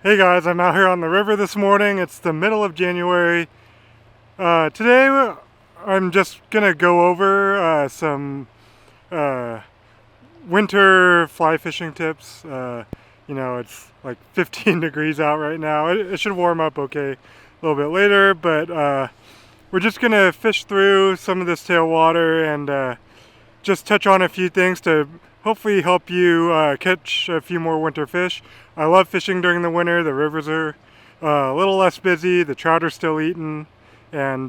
Hey guys, I'm out here on the river this morning. It's the middle of January. Today I'm just gonna go over some winter fly fishing tips. It's like 15 degrees out right now. It should warm up okay a little bit later, but we're just gonna fish through some of this tailwater and just touch on a few things to hopefully help you catch a few more winter fish. I love fishing during the winter. The rivers are a little less busy, the trout are still eating, and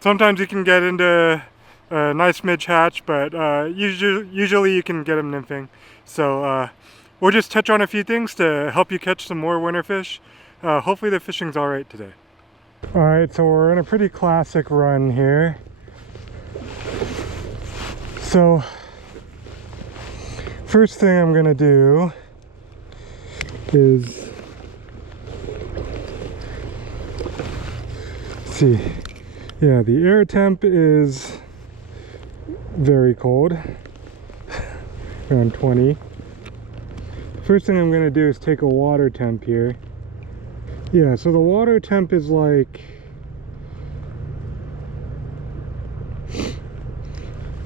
sometimes you can get into a nice midge hatch, but usually you can get them nymphing. So we'll just touch on a few things to help you catch some more winter fish. Hopefully the fishing's all right today. All right, so we're in a pretty classic run here. So first thing I'm gonna do is see. Yeah, the air temp is very cold, around 20. First thing I'm gonna do is take a water temp here. Yeah, so the water temp is like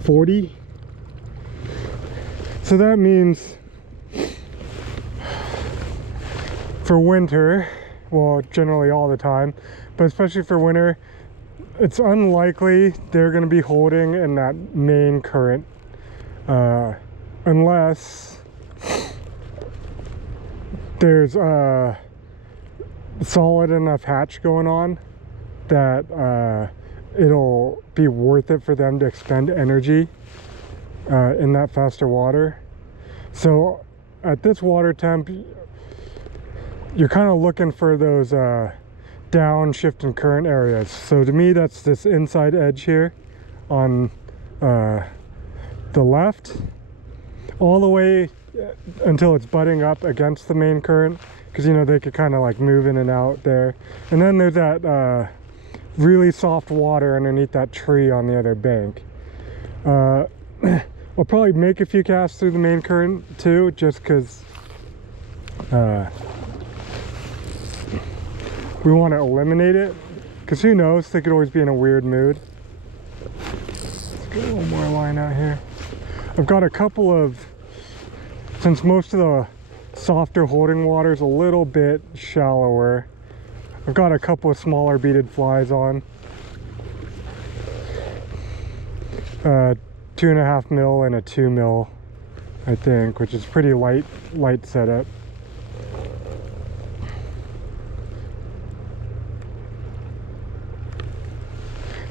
40. So that means for winter, well, generally all the time, but especially for winter, it's unlikely they're going to be holding in that main current unless there's a solid enough hatch going on that it'll be worth it for them to expend energy in that faster water. So at this water temp, you're kind of looking for those downshift and current areas. So to me, that's this inside edge here on the left, all the way until it's butting up against the main current, because they could kind of like move in and out there. And then there's that really soft water underneath that tree on the other bank. I'll probably make a few casts through the main current too, just because we want to eliminate it, because who knows, they could always be in a weird mood. Let's get a little more line out here. I've got a couple of, since most of the softer holding water is a little bit shallower, I've got a couple of smaller beaded flies on. 2.5 mil and a 2 mil, I think, which is pretty light setup.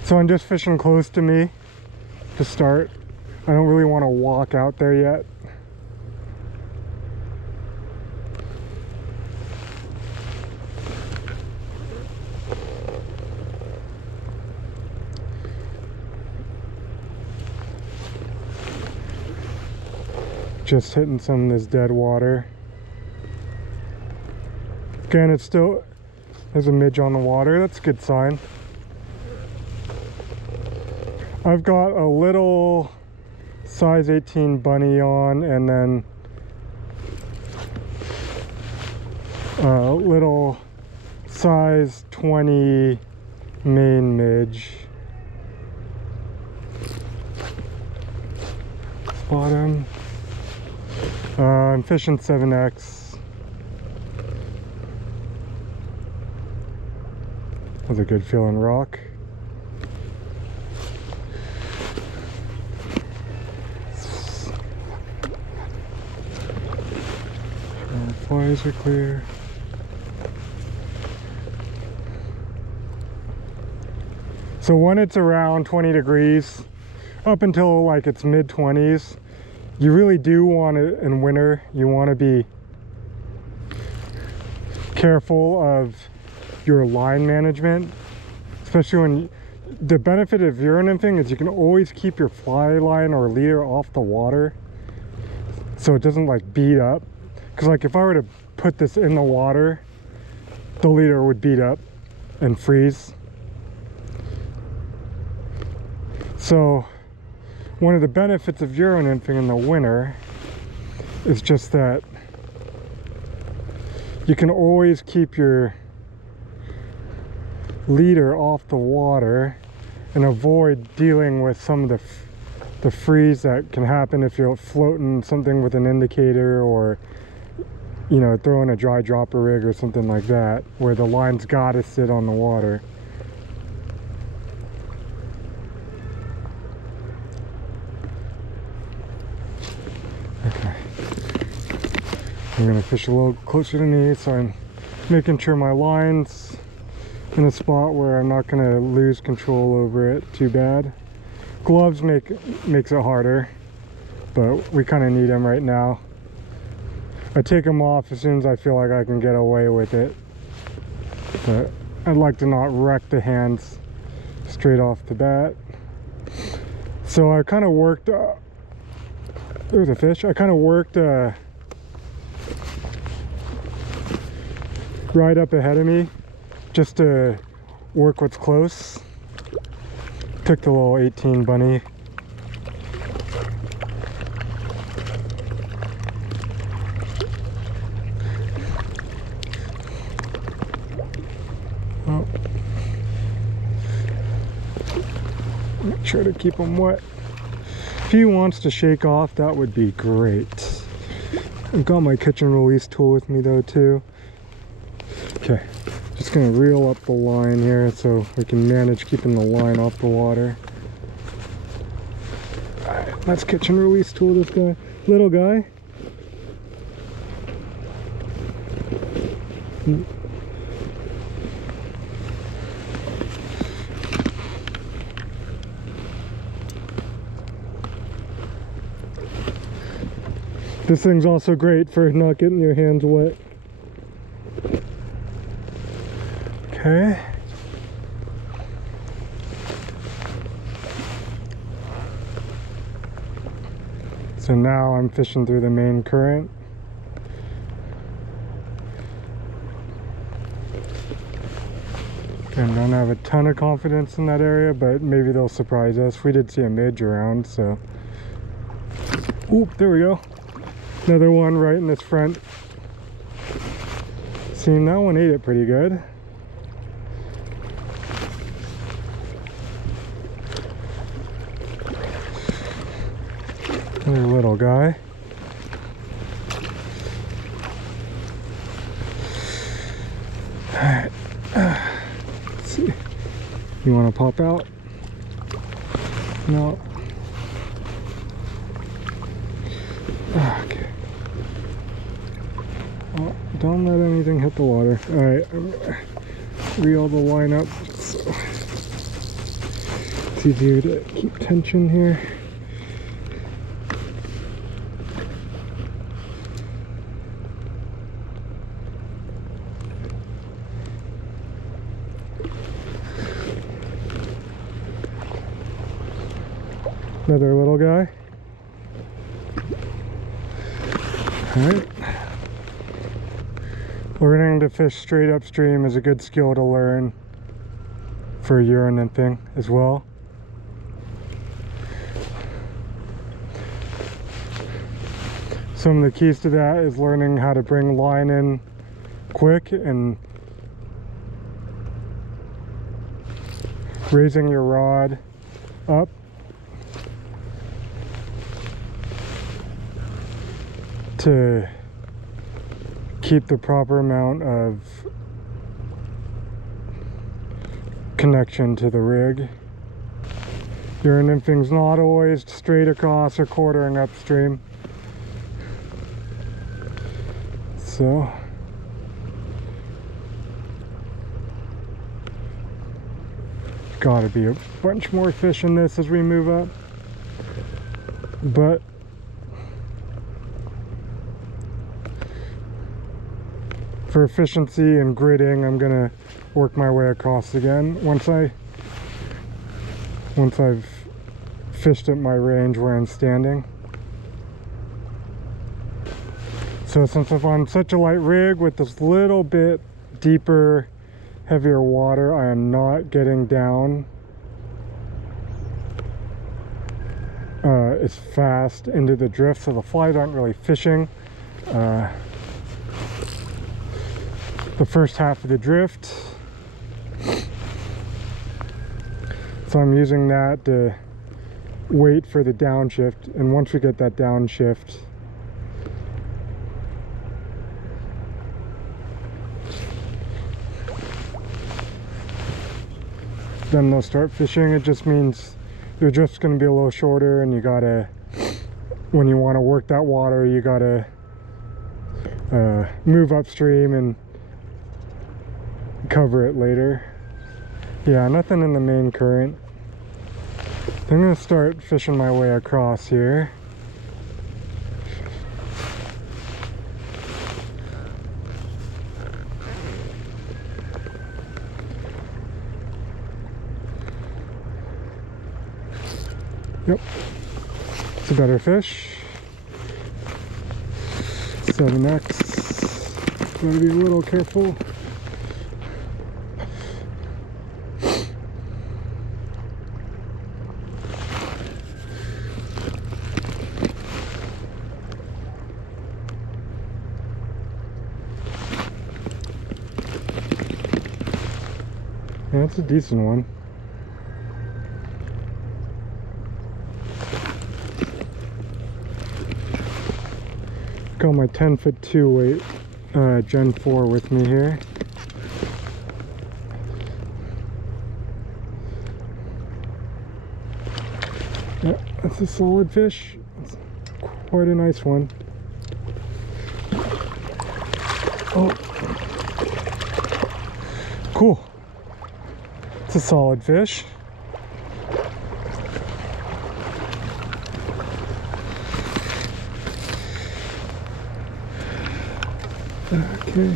So I'm just fishing close to me to start. I don't really want to walk out there yet. Just hitting some of this dead water. Again, it's still, there's a midge on the water. That's a good sign. I've got a little size 18 bunny on, and then a little size 20 main midge. Bottom. I'm fishing 7X. That's a good feeling rock. Our flies are clear. So when it's around 20 degrees, up until like it's mid-20s, you really do want to, in winter, you want to be careful of your line management, especially when the benefit of Euro nymphing is you can always keep your fly line or leader off the water so it doesn't like beat up. Because like if I were to put this in the water, the leader would beat up and freeze. So one of the benefits of Euro nymphing in the winter is just that you can always keep your leader off the water and avoid dealing with some of the freeze that can happen if you're floating something with an indicator, or you know, throwing a dry dropper rig or something like that, where the line's gotta sit on the water. Okay, I'm gonna fish a little closer to me, so I'm making sure my line's in a spot where I'm not gonna lose control over it too bad. Gloves makes it harder, but we kind of need them right now. I take them off as soon as I feel like I can get away with it, but I'd like to not wreck the hands straight off the bat. So I kind of worked there's a fish. I kind of worked right up ahead of me just to work what's close. Took the little 18 bunny. Oh. Make sure to keep him wet. If he wants to shake off, that would be great. I've got my catch and release tool with me though too. Okay. Just gonna reel up the line here so we can manage keeping the line off the water. Alright, let's catch and release tool this guy. Little guy. This thing's also great for not getting your hands wet. Okay. So now I'm fishing through the main current. Again, don't have a ton of confidence in that area, but maybe they'll surprise us. We did see a midge around, so. Oop, there we go. Another one right in this front. See, that one ate it pretty good. Another little guy. Alright. Let's see. You want to pop out? No. Okay. Oh, don't let anything hit the water. Alright, I'm gonna reel the line up so it's easier to keep tension here. Another little guy. Alright. Learning to fish straight upstream is a good skill to learn for Euro nymphing as well. Some of the keys to that is learning how to bring line in quick and raising your rod up. To keep the proper amount of connection to the rig. Your nymphing's not always straight across or quartering upstream. So gotta be a bunch more fish in this as we move up. But for efficiency and gridding, I'm gonna work my way across again once I've fished at my range where I'm standing. So since I'm on such a light rig with this little bit deeper, heavier water, I am not getting down as fast into the drift, so the flies aren't really fishing. the first half of the drift. So I'm using that to wait for the downshift, and once we get that downshift, then they'll start fishing. It just means they're just going to be a little shorter, and you gotta, when you want to work that water, you gotta move upstream and cover it later. Yeah, nothing in the main current. I'm gonna start fishing my way across here. Yep, it's a better fish. 7X. Gotta be a little careful. Yeah, that's a decent one. Got my 10'2" weight Gen 4 with me here. Yeah, that's a solid fish. It's quite a nice one. Oh, cool. It's a solid fish. Okay.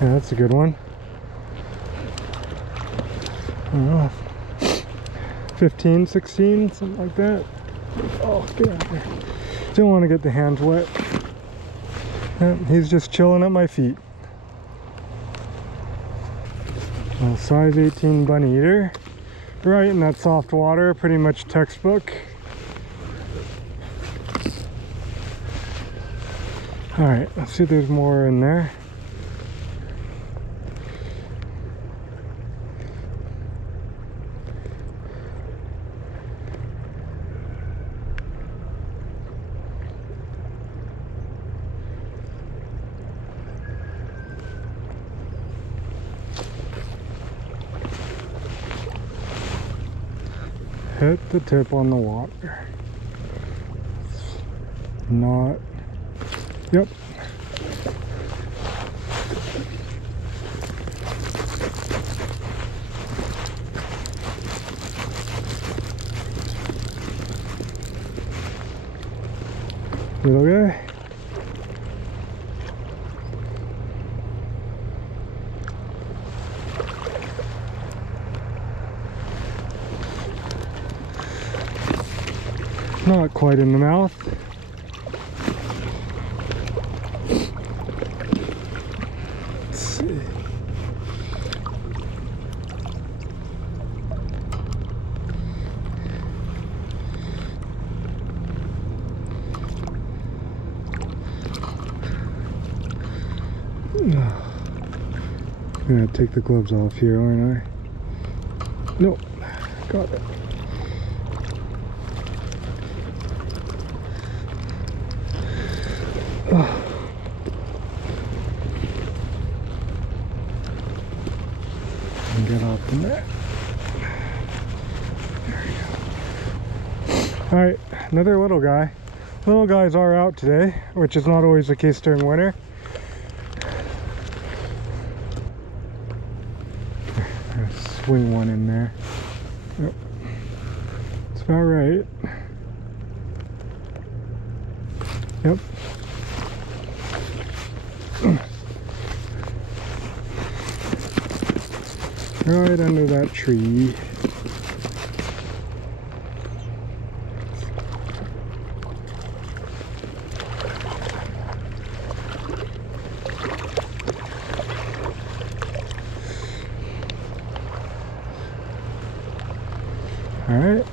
Yeah, that's a good one. I don't know, 15, 16, something like that. Oh, get out of there. Don't want to get the hands wet. Yeah, he's just chilling at my feet. Well, size 18 bunny eater. Right in that soft water, pretty much textbook. Alright, let's see if there's more in there. Hit the tip on the water. Not. Yep. Little guy. Not quite in the mouth. Let's see. I'm gonna take the gloves off here, aren't I? Nope. Got it. And get off the net. There we go. Alright, another little guy. Little guys are out today, which is not always the case during winter. Swing one in there. Yep. It's about right. Yep. Right under that tree. All right.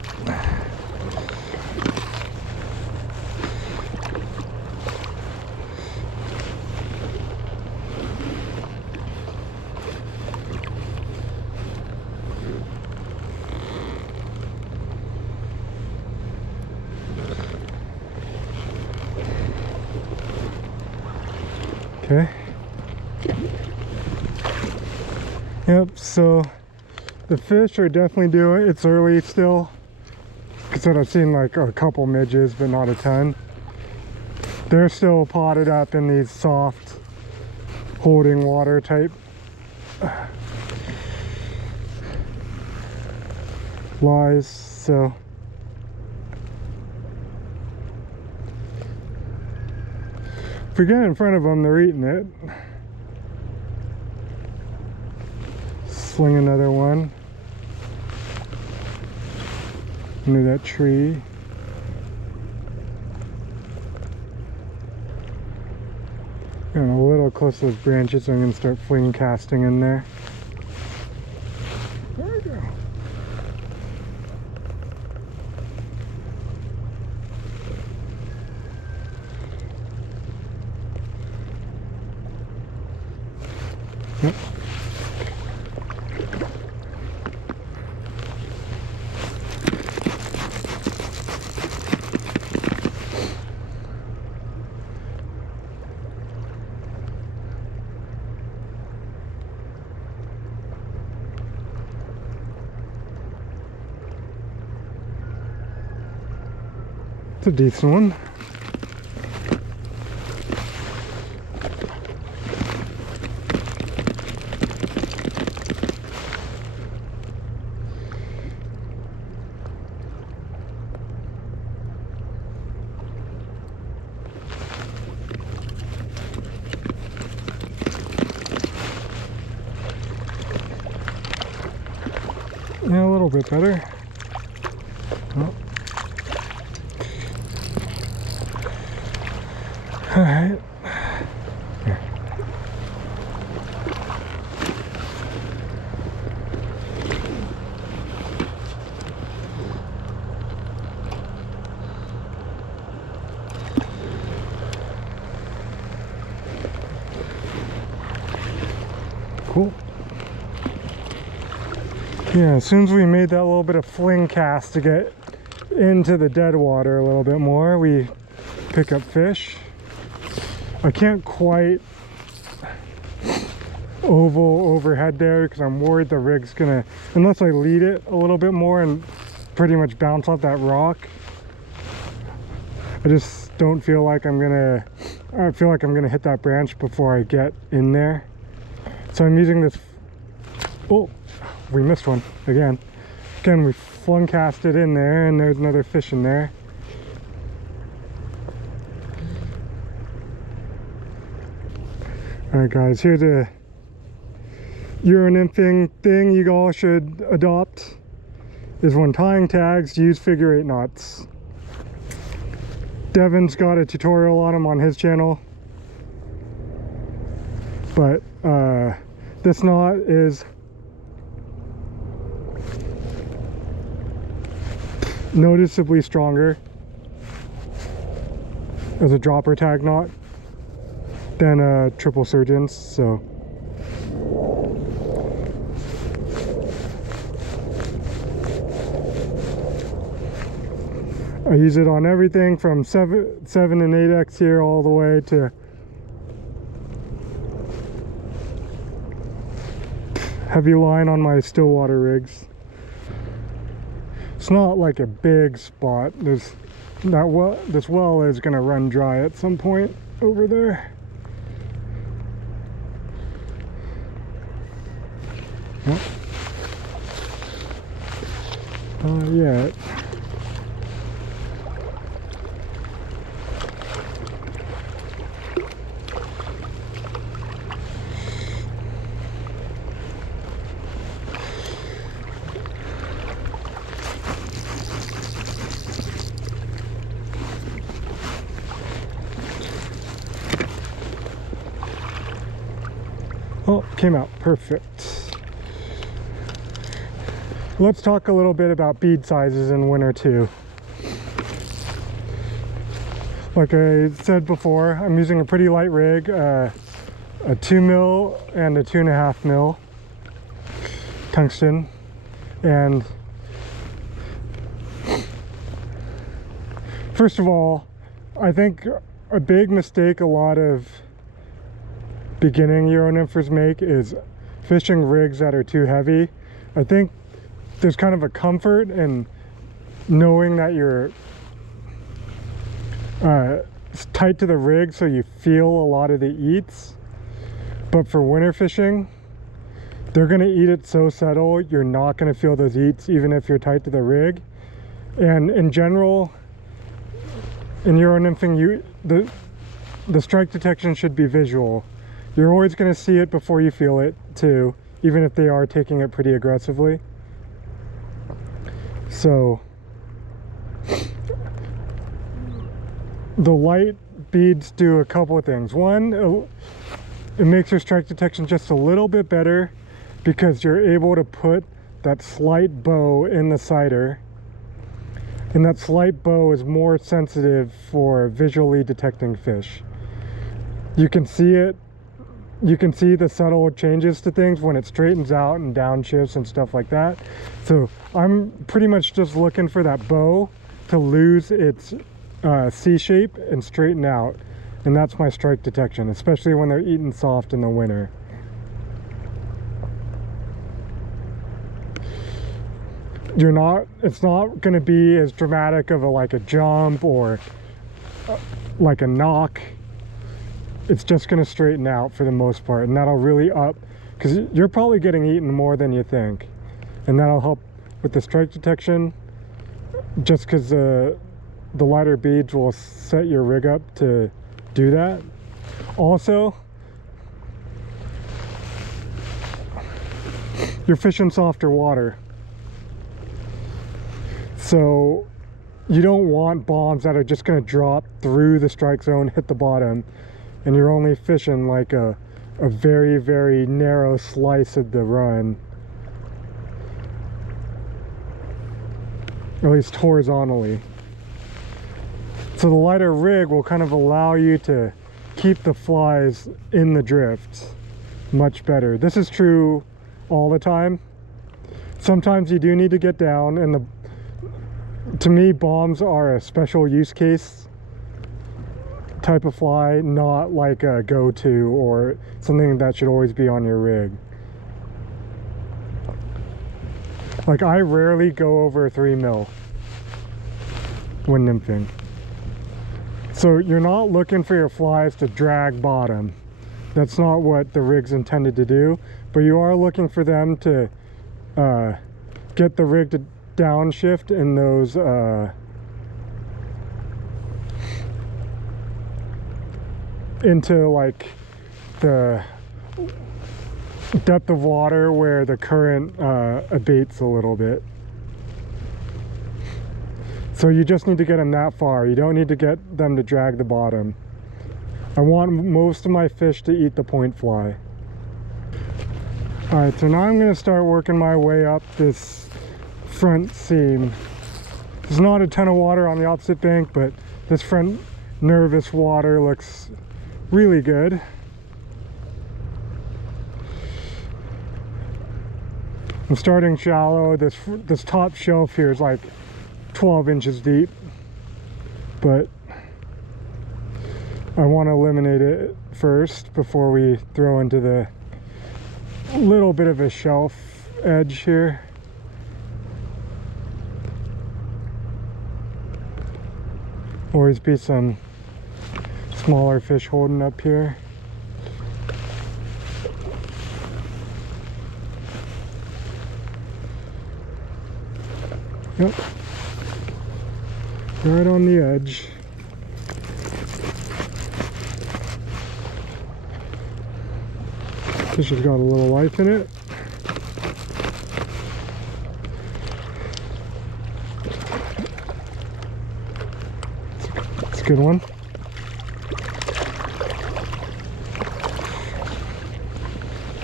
Okay. Yep, so the fish are definitely doing it. It's early still. Like I said, I've seen like a couple midges, but not a ton. They're still potted up in these soft holding water type flies, so if we get in front of them, they're eating it. Sling another one into that tree. Getting a little close to those branches, so I'm going to start fling casting in there. There we go. Yep. It's a decent one. Yeah, a little bit better. Oh. All right. Here. Cool. Yeah, as soon as we made that little bit of fling cast to get into the dead water a little bit more, we pick up fish. I can't quite oval overhead there because I'm worried the rig's gonna, unless I lead it a little bit more and pretty much bounce off that rock, I just don't feel like I feel like I'm gonna hit that branch before I get in there. So I'm using this, oh, we missed one again. Again, we flung cast it in there and there's another fish in there. Alright guys, here's a Euro nymphing thing you all should adopt, is when tying tags, use figure 8 knots. Devin's got a tutorial on them on his channel, but this knot is noticeably stronger as a dropper tag knot than a triple surgeons, so I use it on everything from 7 and 8X here all the way to heavy line on my still water rigs. It's not like a big spot. This well is gonna run dry at some point over there. Yep. Not yet. Oh, came out perfect. Let's talk a little bit about bead sizes in winter too. Like I said before, I'm using a pretty light rig, a 2 mil and a 2.5 mil tungsten. And first of all, I think a big mistake a lot of beginning Euro nymphers make is fishing rigs that are too heavy. I think there's kind of a comfort in knowing that you're tight to the rig so you feel a lot of the eats. But for winter fishing, they're going to eat it so subtle, you're not going to feel those eats even if you're tight to the rig. And in general, in Euro nymphing, the strike detection should be visual. You're always going to see it before you feel it too, even if they are taking it pretty aggressively. So the light beads do a couple of things. One, it makes your strike detection just a little bit better because you're able to put that slight bow in the sighter, and that slight bow is more sensitive for visually detecting fish. You can see it. You can see the subtle changes to things when it straightens out and downshifts and stuff like that. So I'm pretty much just looking for that bow to lose its C shape and straighten out, and that's my strike detection, especially when they're eating soft in the winter. It's not going to be as dramatic of like a jump or like a knock. It's just going to straighten out for the most part, and that'll really up, because you're probably getting eaten more than you think, and that'll help with the strike detection, just because the lighter beads will set your rig up to do that. Also, you're fishing softer water, so you don't want bombs that are just going to drop through the strike zone, hit the bottom, and you're only fishing like a very, very narrow slice of the run, at least horizontally. So the lighter rig will kind of allow you to keep the flies in the drift much better. This is true all the time. Sometimes you do need to get down, and to me, bombs are a special use case type of fly, not like a go-to or something that should always be on your rig. Like, I rarely go over 3 mil when nymphing. So you're not looking for your flies to drag bottom. That's not what the rig's intended to do, but you are looking for them to get the rig to downshift in those into like the depth of water where the current abates a little bit. So you just need to get them that far. You don't need to get them to drag the bottom. I want most of my fish to eat the point fly. Alright, so now I'm going to start working my way up this front seam. There's not a ton of water on the opposite bank, but this front nervous water looks really good. I'm starting shallow. This top shelf here is like 12 inches deep, but I want to eliminate it first before we throw into the little bit of a shelf edge here. Always be some smaller fish holding up here. Yep, right on the edge. Fish has got a little life in it. It's a good one.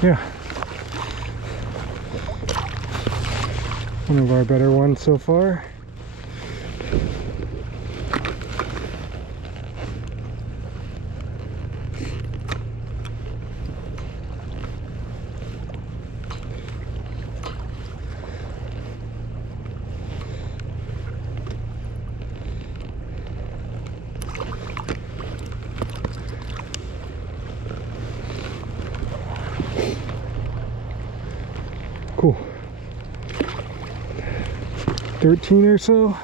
Yeah. One of our better ones so far. Cool. 13 or so.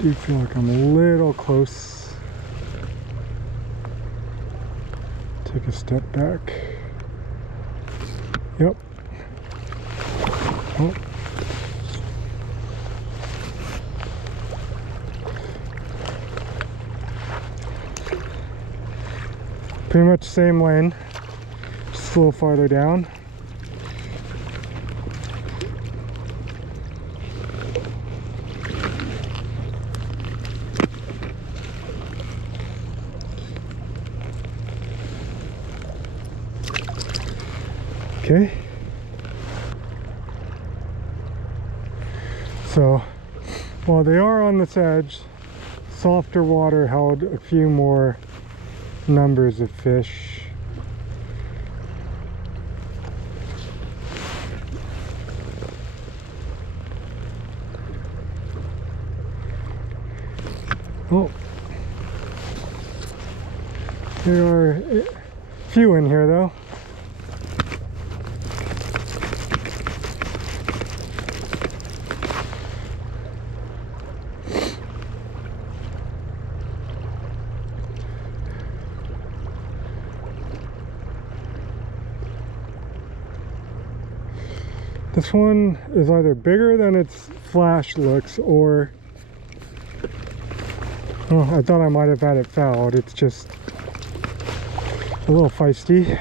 Do feel like I'm a little close. Take a step back. Yep. Oh. Pretty much same lane, just a little farther down. Okay. So, while they are on this edge, softer water held a few more numbers of fish. Oh, there are a few in here though. This one is either bigger than its flash looks, or oh, I thought I might have had it fouled. It's just a little feisty.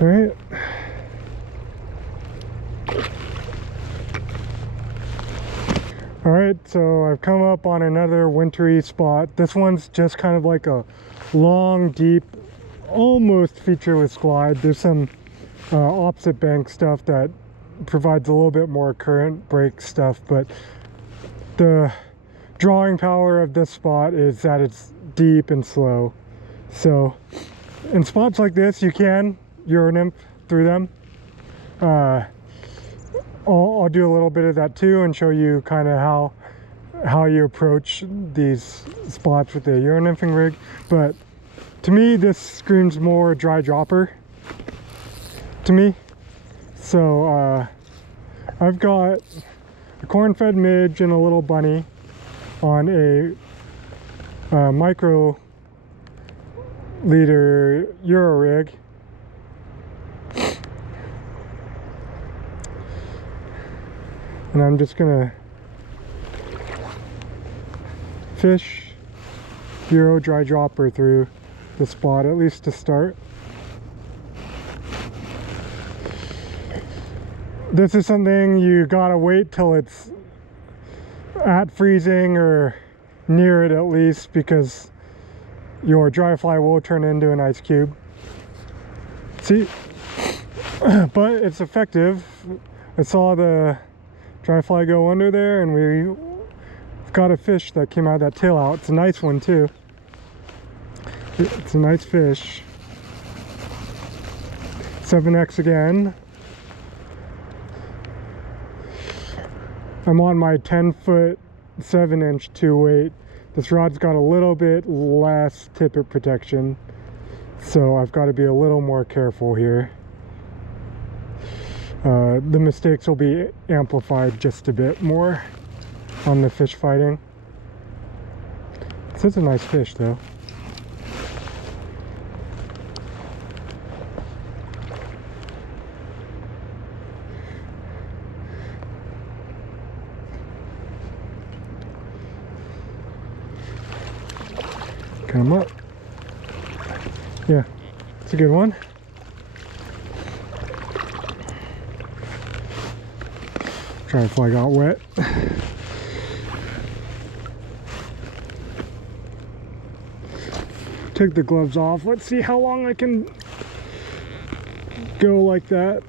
All right. All right, so I've come up on another wintry spot. This one's just kind of like a long, deep, almost featureless glide. There's some opposite bank stuff that provides a little bit more current break stuff, but the drawing power of this spot is that it's deep and slow. So in spots like this, you can Euro nymph through them. I'll do a little bit of that too and show you kind of how you approach these spots with the Euro nymphing rig. But to me, this screams more dry dropper to me. So I've got a corn-fed midge and a little bunny on a micro liter Euro rig. And I'm just gonna fish Euro dry dropper through the spot, at least to start. This is something you gotta wait till it's at freezing or near it at least, because your dry fly will turn into an ice cube. See, but it's effective. I saw the dry fly go under there, and we've got a fish that came out of that tail out. It's a nice one too. It's a nice fish. 7X again. I'm on my 10-foot 7-inch 2-weight. This rod's got a little bit less tippet protection, so I've got to be a little more careful here. The mistakes will be amplified just a bit more on the fish fighting. This is a nice fish though. Come up. Yeah, it's a good one. TroutFly got wet. Take the gloves off. Let's see how long I can go like that.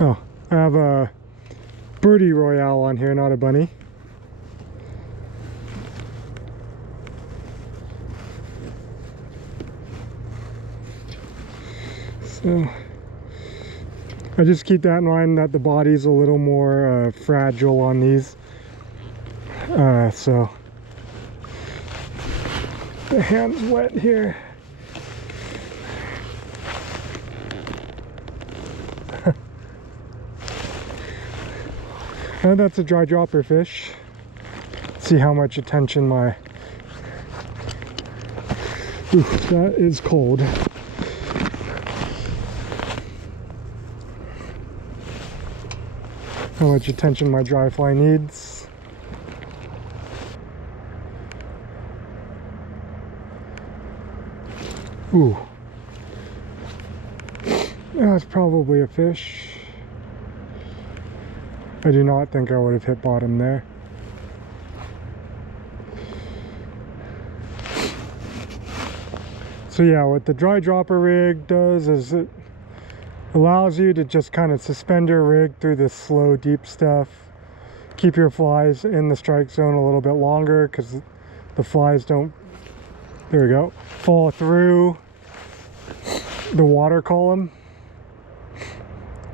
Oh, I have a birdie royale on here, not a bunny. So I just keep that in mind, that the body's a little more fragile on these. So the hand's wet here. And that's a dry dropper fish. See how much attention my... Ooh, that is cold. How much attention my dry fly needs. Ooh. That's probably a fish. I do not think I would have hit bottom there. So yeah, what the dry dropper rig does is it allows you to just kind of suspend your rig through this slow, deep stuff. Keep your flies in the strike zone a little bit longer because the flies don't, there we go, fall through the water column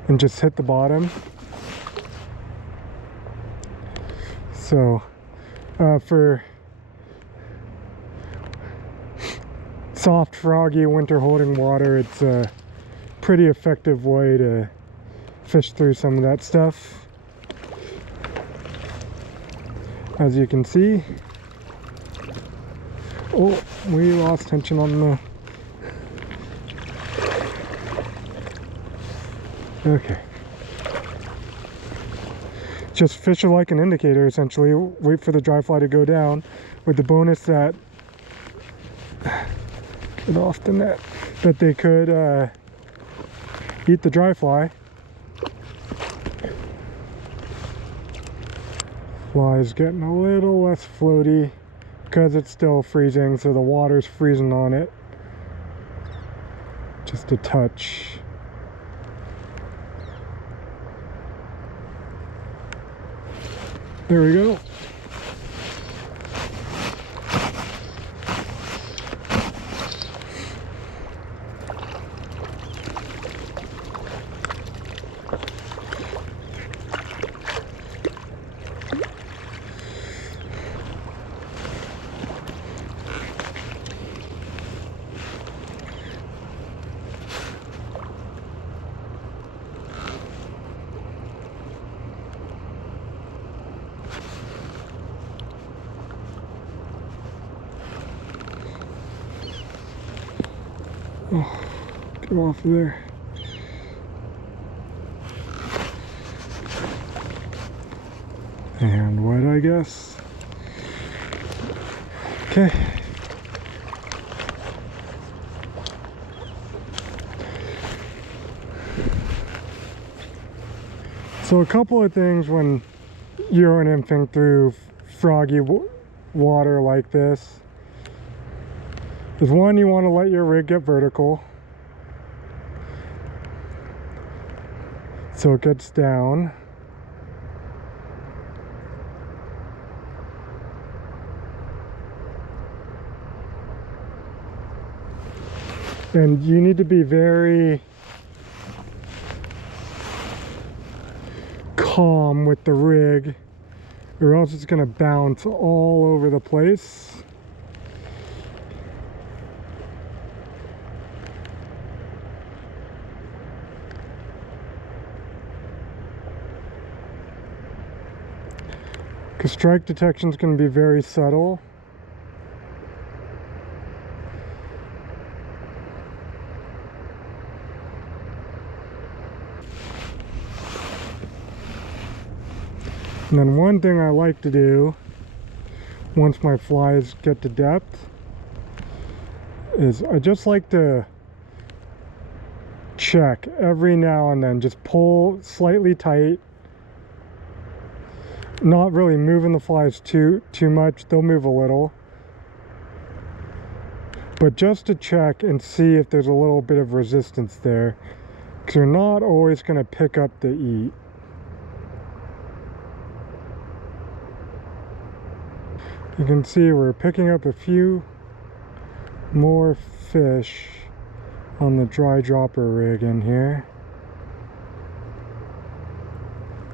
and just hit the bottom. So for soft, froggy, winter holding water, it's a pretty effective way to fish through some of that stuff. As you can see, oh, we lost tension on the... Okay. Just fish it like an indicator, essentially. Wait for the dry fly to go down, with the bonus that get off the net, that they could eat the dry fly. Fly's getting a little less floaty because it's still freezing, so the water's freezing on it just a touch. There we go. Oh, get off of there. And wet, I guess. Okay. So a couple of things when you're nymphing through froggy water like this is, one, you want to let your rig get vertical so it gets down. And you need to be very calm with the rig, or else it's going to bounce all over the place. Because strike detection is going to be very subtle. And then one thing I like to do once my flies get to depth is I just like to check every now and then, just pull slightly tight, not really moving the flies too much. They'll move a little, but just to check and see if there's a little bit of resistance there, because they're not always going to pick up the eat. You can see we're picking up a few more fish on the dry dropper rig in here.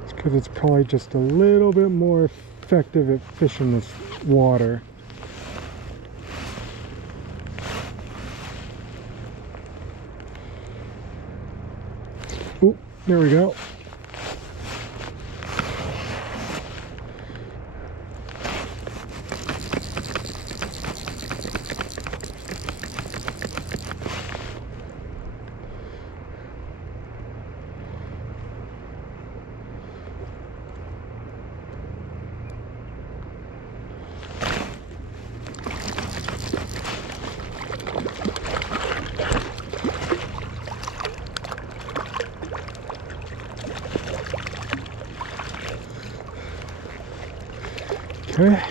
It's because it's probably just a little bit more effective at fishing this water. Oop, there we go. Okay.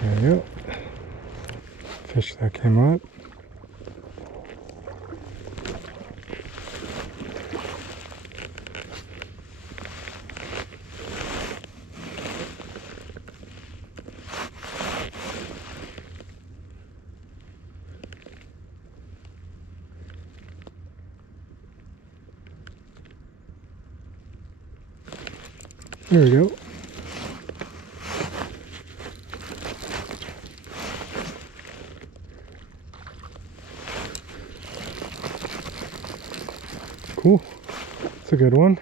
There we go. Fish that came up. There we go. Cool. It's a good one.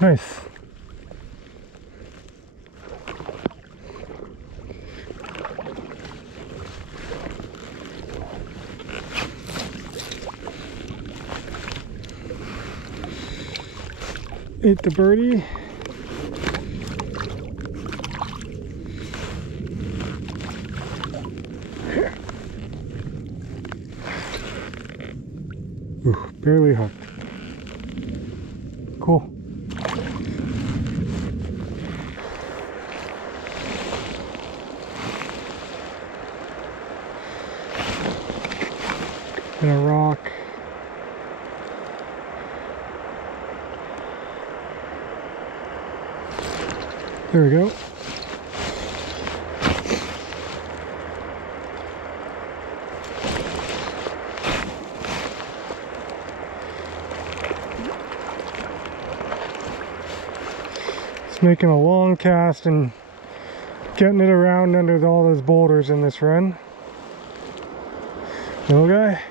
Nice. Ate the birdie. Here. Ooh, barely hooked. Cool. And a rock. There we go. It's making a long cast and getting it around under all those boulders in this run. Little guy.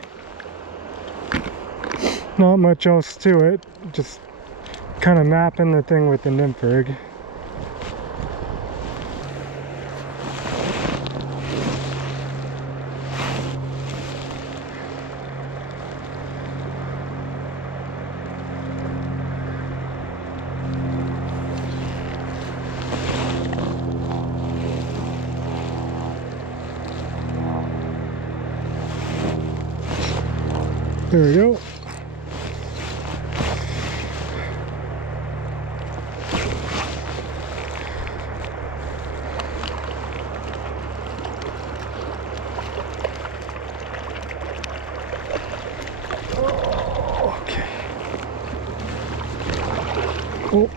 Not much else to it, just kind of mapping the thing with the nymph rig. There we go. Oh.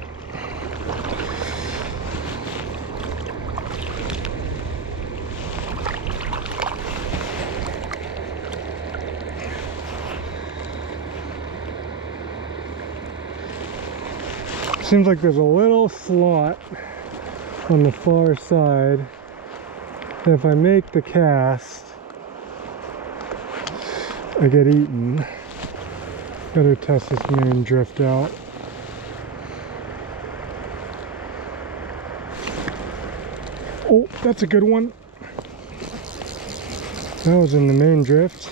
Seems like there's a little slot on the far side. And if I make the cast, I get eaten. Better test this main drift out. Oh, that's a good one. That was in the main drift.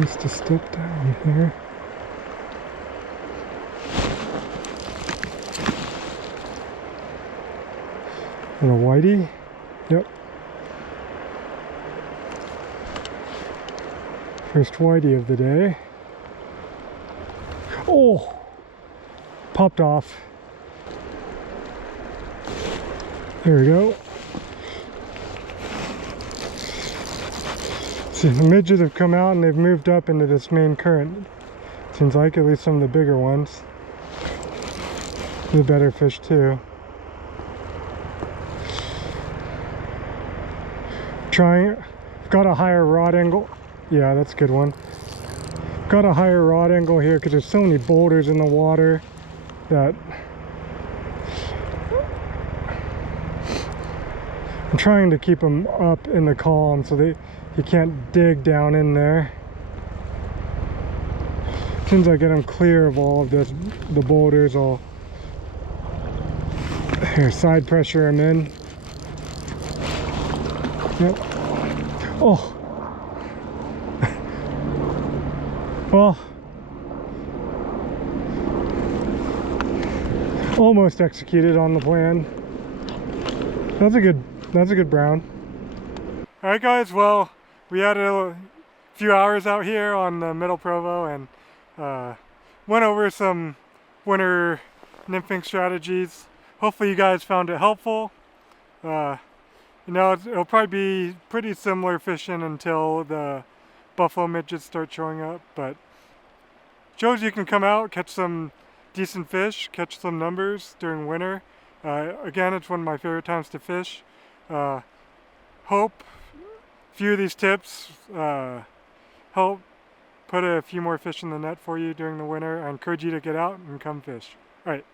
Just to step down here. And a whitey. Yep. First whitey of the day. Oh! Popped off. There we go. See, the midges have come out and they've moved up into this main current. Seems like at least some of the bigger ones. The better fish too. Got a higher rod angle. Yeah, that's a good one. Got a higher rod angle here because there's so many boulders in the water that I'm trying to keep them up in the calm so you can't dig down in there. As soon as I get them clear of all of this, the boulders, I'll here, side pressure them in. Yep. Oh. Well, almost executed on the plan. That's a good brown. All right, guys. Well, we had a few hours out here on the Middle Provo and went over some winter nymphing strategies. Hopefully, you guys found it helpful. You know, it'll probably be pretty similar fishing until the buffalo midgets start showing up, but shows you can come out, catch some decent fish, catch some numbers during winter. Again, it's one of my favorite times to fish. Hope a few of these tips help put a few more fish in the net for you during the winter. I encourage you to get out and come fish. All right.